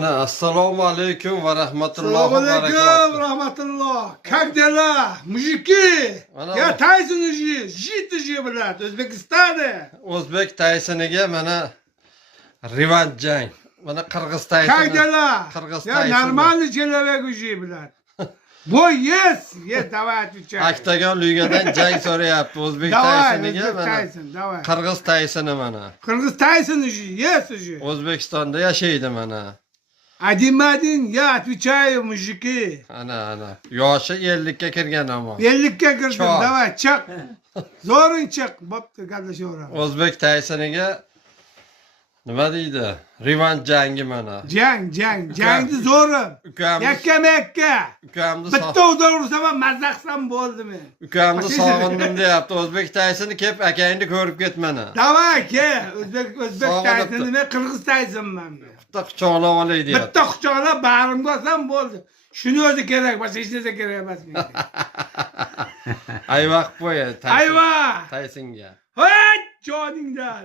Mana assalomu alaykum va rahmatullohi Assalomu va alaykum, barakatuh. rahmatulloh. Как дела, мужики? Mana Я Тайсон жить блядь, O'zbekistonda. O'zbek Taysoniga mana revanş jang. Mana Qirg'iz Как Taysoni. дела? Qirg'iz Я Taysoni. нормальный человек уже, блядь. Бой есть, давай отвечай. Aktagon ligadan jang so'rayapti O'zbek Давай, Taysoniga O'zbek mana Tayson, давай. Qirg'iz Taysoni mana. Qirg'iz Tayson уже есть уже. O'zbekistonda yashaydi mana. Один, я отвечаю, мужики. Ana. Yoshi 50 ga kirgan ammo. 50'ga kirdim, Çok. давай, chiq. Zo'ring chiq, bo'pti, gaplashaveramiz. O'zbek Taysoniga nima deydi? Revanş jangi mana. Jangni zo'rim. Ukamiz Yakka-makka. ukamni Bitta uzoq ursam ham mazza qilsam bo'ldimi? ukamni sog'indim deyapti. O'zbek Taysoni kelib akangni ko'rib ket mana. Davay ke, o'zbek Sog'inibdi. Tayson nima Qirg'iz Taysonman men. Bitta quchoqlab olay deyapti. Bitta quchoqlab bag'rimga olsam bo'ldi. Shuni o'zi kerak, boshqa hech narsa kerak emas menga. Ayvaq qo'y Ayva! Taysonga. Hoy, joningdan.